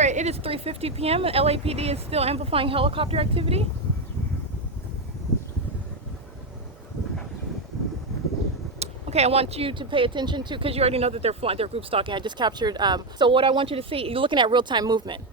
right, it is 3:50 p.m. and LAPD is still amplifying helicopter activity. Okay, I want you to pay attention to, because you already know that they're flying, they're group stalking. I just captured. So what I want you to see, you're looking at real-time movement.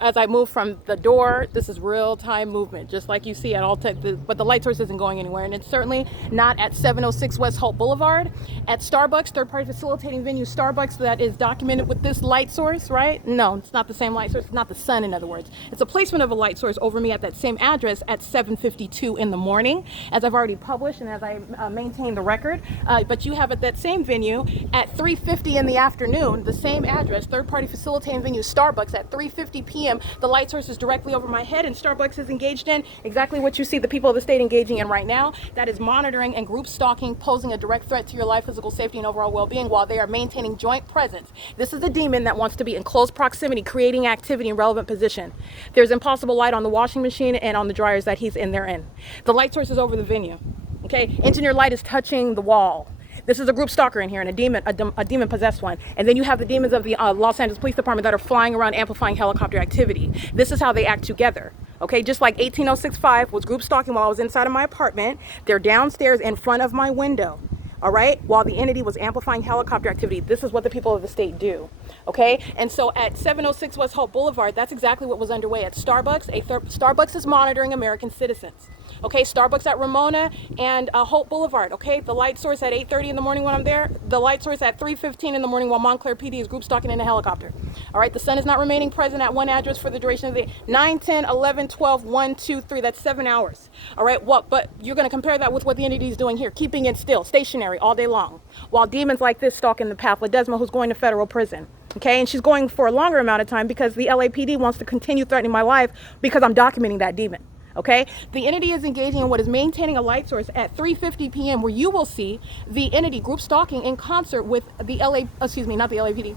As I move from the door, this is real-time movement, just like you see at all tech, but the light source isn't going anywhere, and it's certainly not at 706 West Holt Boulevard. At Starbucks, third-party facilitating venue Starbucks, that is documented with this light source, right? No, it's not the same light source. It's not the sun, in other words. It's a placement of a light source over me at that same address at 7:52 in the morning, as I've already published and as I maintain the record. But you have at that same venue at 3:50 in the afternoon, the same address, third-party facilitating venue Starbucks at 3:50 p.m. The light source is directly over my head, and Starbucks is engaged in exactly what you see the people of the state engaging in right now. That is monitoring and group stalking, posing a direct threat to your life, physical safety, and overall well-being while they are maintaining joint presence. This is a demon that wants to be in close proximity, creating activity in relevant position. There's impossible light on the washing machine and on the dryers that he's in there in. The light source is over the venue. Okay, engineer light is touching the wall. This is a group stalker in here, and a demon possessed one. And then you have the demons of the Los Angeles Police Department that are flying around amplifying helicopter activity. This is how they act together. Okay, just like 18065 was group stalking while I was inside of my apartment, they're downstairs in front of my window. All right, while the entity was amplifying helicopter activity. This is what the people of the state do. Okay, and so at 706 West Holt Boulevard, that's exactly what was underway at Starbucks. Starbucks is monitoring American citizens. Okay, Starbucks at Ramona and Holt Boulevard. Okay, the light source at 8:30 in the morning when I'm there. The light source at 3:15 in the morning while Montclair PD is group stalking in a helicopter. All right, the sun is not remaining present at one address for the duration of the 9, 10, 11, 12, 1, 2, 3. That's 7 hours. All right, but you're going to compare that with what the entity is doing here, keeping it still, stationary all day long, while demons like this stalk in the path. Ledesma, who's going to federal prison. Okay, and she's going for a longer amount of time because the LAPD wants to continue threatening my life because I'm documenting that demon. Okay, the entity is engaging in what is maintaining a light source at 3:50 p.m. where you will see the entity group stalking in concert with the not the LAPD.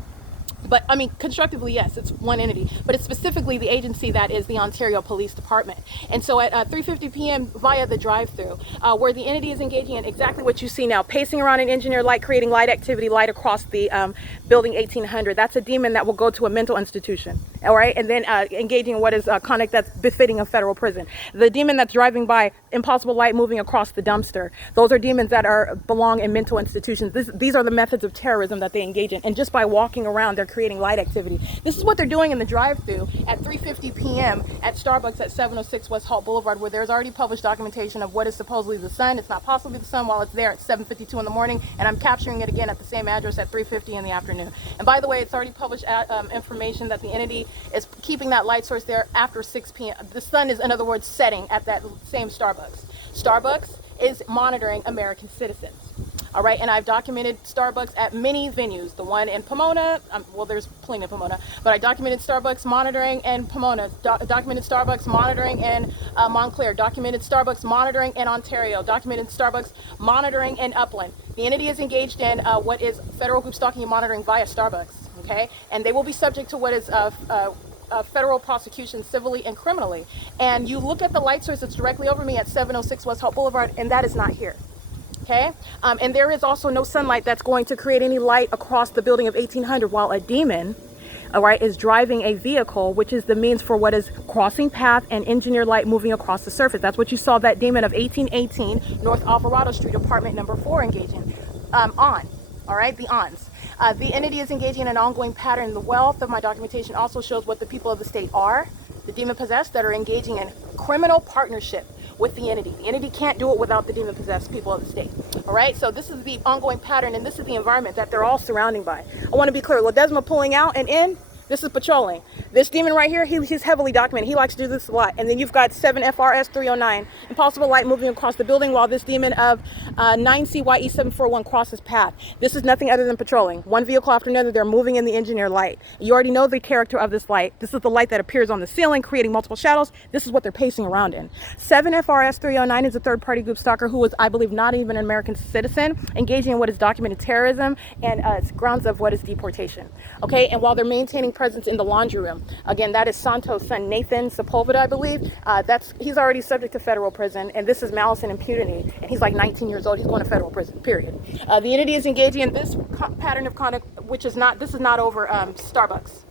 But I mean, constructively, yes, it's one entity, but it's specifically the agency that is the Ontario Police Department. And so at 3:50 p.m. via the drive-through, where the entity is engaging in exactly what you see now, pacing around an engineer light, creating light activity, light across the building 1800. That's a demon that will go to a mental institution. All right, and then engaging in what is conduct that's befitting a federal prison. The demon that's driving by, impossible light moving across the dumpster. Those are demons that belong in mental institutions. These are the methods of terrorism that they engage in. And just by walking around, they're creating light activity. This is what they're doing in the drive-through at 3:50 p.m. at Starbucks at 706 West Holt Boulevard, where there's already published documentation of what is supposedly the sun. It's not possibly the sun while it's there at 7:52 in the morning, and I'm capturing it again at the same address at 3:50 in the afternoon. And by the way, it's already published information that the entity is keeping that light source there after 6 p.m. The sun is, in other words, setting at that same Starbucks. Starbucks is monitoring American citizens. All right, and I've documented Starbucks at many venues. The one in Pomona, well, there's plenty in Pomona, but I documented Starbucks monitoring in Pomona, documented Starbucks monitoring in Montclair, documented Starbucks monitoring in Ontario, documented Starbucks monitoring in Upland. The entity is engaged in what is federal group stalking and monitoring via Starbucks, okay? And they will be subject to what is federal prosecution civilly and criminally. And you look at the light source that's directly over me at 706 West Holt Boulevard, and that is not here. Okay, and there is also no sunlight that's going to create any light across the building of 1800 while a demon, all right, is driving a vehicle, which is the means for what is crossing path and engineer light moving across the surface. That's what you saw that demon of 1818 North ALVARADO Street, apartment number 4, engaging on. All right, the ons. The entity is engaging in an ongoing pattern. The wealth of my documentation also shows what the people of the state are, the demon possessed, that are engaging in criminal partnership with the entity. The entity can't do it without the demon-possessed people of the state. All right, so this is the ongoing pattern, and this is the environment that they're all surrounding by. I want to be clear, Ledesma pulling out and in, this is patrolling. This demon right here, he's heavily documented. He likes to do this a lot. And then you've got 7 FRS 309, impossible light moving across the building while this demon of 9CYE 741 crosses path. This is nothing other than patrolling. One vehicle after another, they're moving in the engineer light. You already know the character of this light. This is the light that appears on the ceiling, creating multiple shadows. This is what they're pacing around in. 7 FRS 309 is a third-party group stalker who is, I believe, not even an American citizen, engaging in what is documented terrorism and grounds of what is deportation. Okay, and while they're maintaining presence in the laundry room, again, that is Santos' son Nathan Sepulveda, I believe. He's already subject to federal prison, and this is malice and impunity, and he's like 19 years old. He's going to federal prison, period. The entity is engaging in this pattern of conduct, which is not, this is not over Starbucks.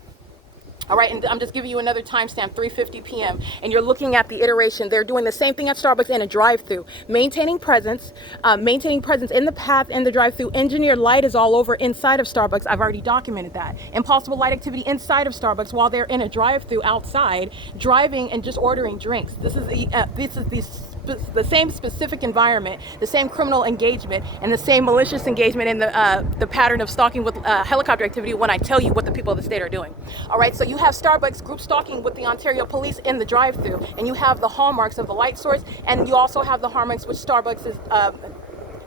All right, and I'm just giving you another timestamp, 3:50 p.m. And you're looking at the iteration. They're doing the same thing at Starbucks in a drive-through, maintaining presence in the path in the drive-through. Engineered light is all over inside of Starbucks. I've already documented that. Impossible light activity inside of Starbucks while they're in a drive-through outside, driving and just ordering drinks. This is the same specific environment, the same criminal engagement, and the same malicious engagement in the pattern of stalking with helicopter activity when I tell you what the people of the state are doing. All right, so you have Starbucks group stalking with the Ontario police in the drive-thru, and you have the hallmarks of the light source, and you also have the hallmarks which Starbucks is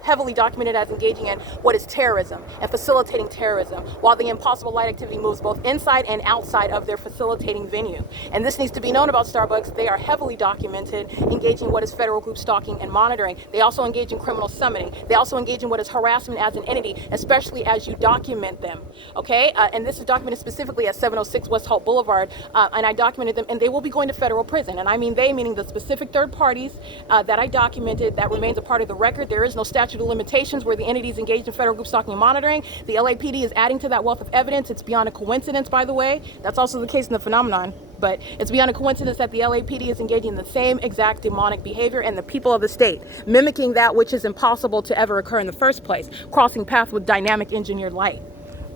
heavily documented as engaging in what is terrorism and facilitating terrorism, while the impossible light activity moves both inside and outside of their facilitating venue. And this needs to be known about Starbucks. They are heavily documented engaging in what is federal group stalking and monitoring. They also engage in criminal summoning. They also engage in what is harassment as an entity, especially as you document them. Okay, and this is documented specifically at 706 West Holt Boulevard, and I documented them, and they will be going to federal prison. And I mean they, meaning the specific third parties that I documented. That remains a part of the record. There is no statute of limitations where the entities engaged in federal group stalking and monitoring. The LAPD is adding to that wealth of evidence. It's beyond a coincidence, by the way. That's also the case in the phenomenon. But it's beyond a coincidence that the LAPD is engaging in the same exact demonic behavior and the people of the state, mimicking that which is impossible to ever occur in the first place, crossing paths with dynamic engineered light.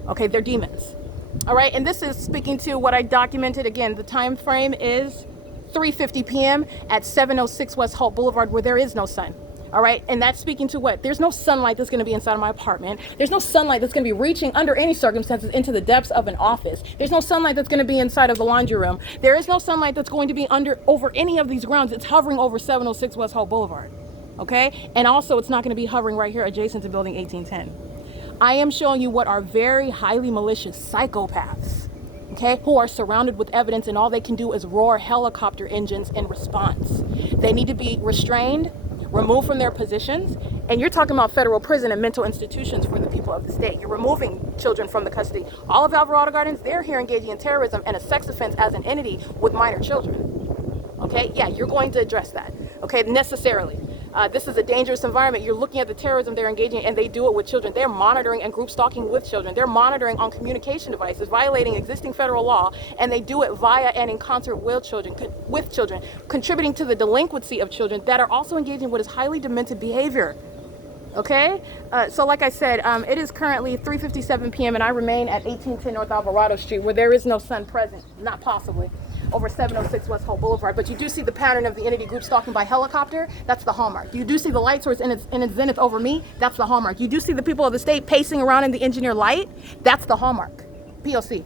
Okay, they're demons. All right, and this is speaking to what I documented. Again, the time frame is 3:50 p.m. at 706 West Holt Boulevard, where there is no sun. All right, and that's speaking to what? There's no sunlight that's going to be inside of my apartment. There's no sunlight that's going to be reaching under any circumstances into the depths of an office. There's no sunlight that's going to be inside of the laundry room. There is no sunlight that's going to be over any of these grounds. It's hovering over 706 West Holt Boulevard. Okay, and also it's not going to be hovering right here adjacent to building 1810. I am showing you what are very highly malicious psychopaths, okay, who are surrounded with evidence, and all they can do is roar helicopter engines in response. They need to be restrained, removed from their positions, and you're talking about federal prison and mental institutions for the people of the state. You're removing children from the custody. All of Alvarado Gardens, they're here engaging in terrorism and a sex offense as an entity with minor children. Okay, yeah, you're going to address that, okay, necessarily. This is a dangerous environment. You're looking at the terrorism they're engaging in, and they do it with children. They're monitoring and group stalking with children. They're monitoring on communication devices, violating existing federal law, and they do it via and in concert with children, contributing to the delinquency of children that are also engaging in what is highly demented behavior. Okay, so like I said, it is currently 3:57 p.m. and I remain at 1810 North Alvarado Street, where there is no sun present, not possibly, over 706 West Holt Boulevard. But you do see the pattern of the entity group stalking by helicopter. That's the hallmark. You do see the light source in its zenith over me. That's the hallmark. You do see the people of the state pacing around in the engineered light. That's the hallmark. P.O.C.